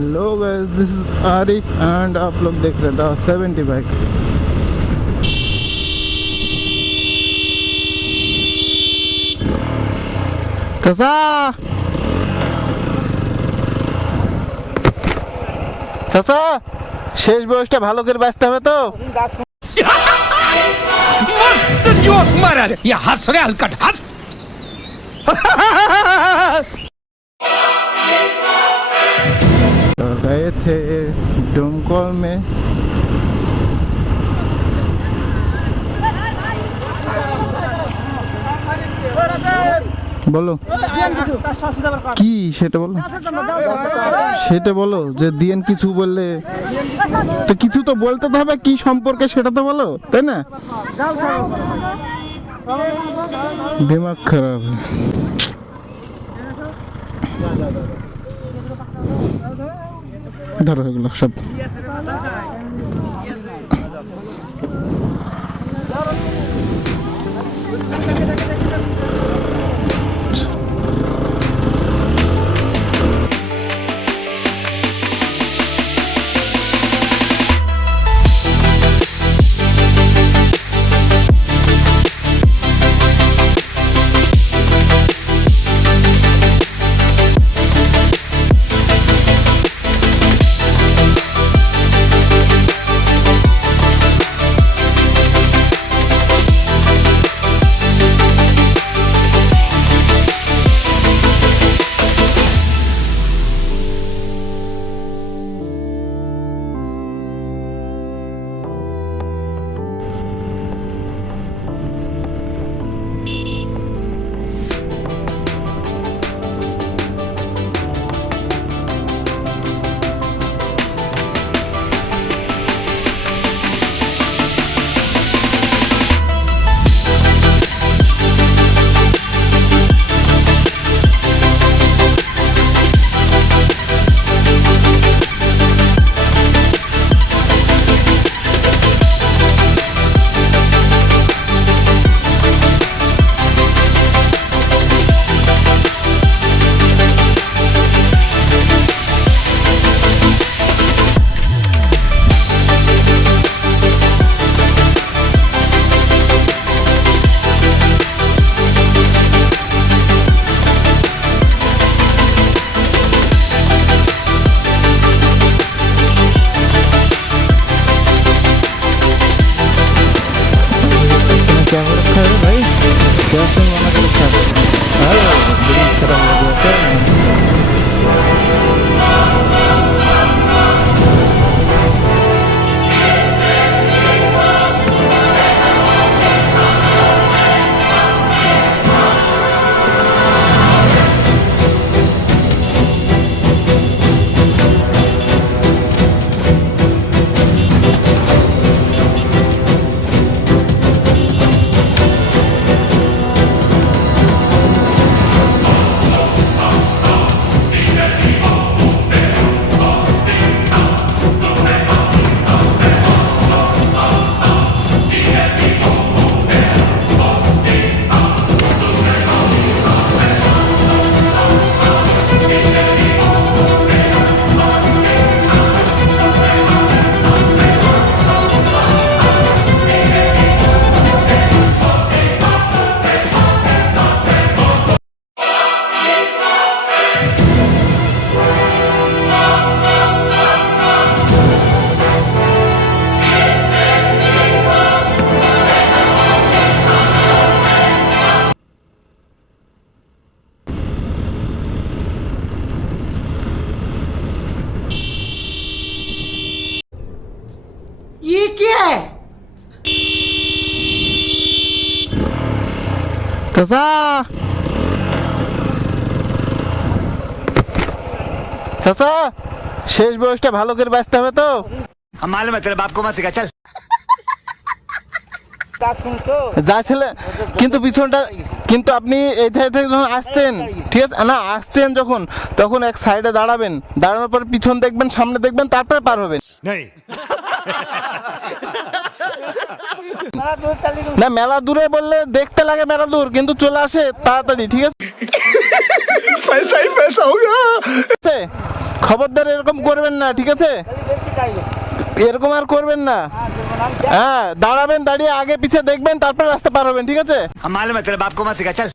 Hello guys, this is Arif and आप लोग देख रहे थे 70 बाइक। चाचा চাচা, শেষ বয়সটা ভালো করে বাঁচতে হবে তো। मस्त जोक मारा रे, ये हंस रे हलकट हंस। गए थे डोमकल में। বলো কি সেটা বলো, সেটা বলো যে দিয়েন কিছু বললে তো কিছু তো বলতে তো হবে, কি সম্পর্কে সেটা তো বলো, তাই না? দিমাগ খারাপ। ধরো এগুলো সব। क्या हो रखा है भाई, कैसे मना कर रखा है? बड़ी खराब हो गया। ये क्या है? চাচা চাচা, শেষ বয়সটা ভালো করে বাঁচতে হবে তো। हम मालूम है तेरे बाप को मत सिखा, चल। যা ছেলে, কিন্তু পিছনটা, কিন্তু আপনি এই সাইড থেকে যখন আসছেন, ঠিক আছে না, আসছেন যখন, তখন এক সাইডে দাঁড়াবেন, দাঁড়ানোর পর পিছন দেখবেন, সামনে দেখবেন, তারপরে পার হবেন। नहीं না মেলা দূরে বললে দেখতে লাগে মেলা দূর, কিন্তু চলে আসে তাড়াতাড়ি, ঠিক আছে? पैसा ही पैसा होगा। খবরদার এরকম করবেন না, ঠিক আছে? এরকম আর করবেন না। হ্যাঁ, দাঁড়াবেন, দাঁড়িয়ে আগে পিছে দেখবেন, তারপর রাস্তা পার হবেন, ঠিক আছে? हम मालूम है तेरे बाप को मत सिखा चल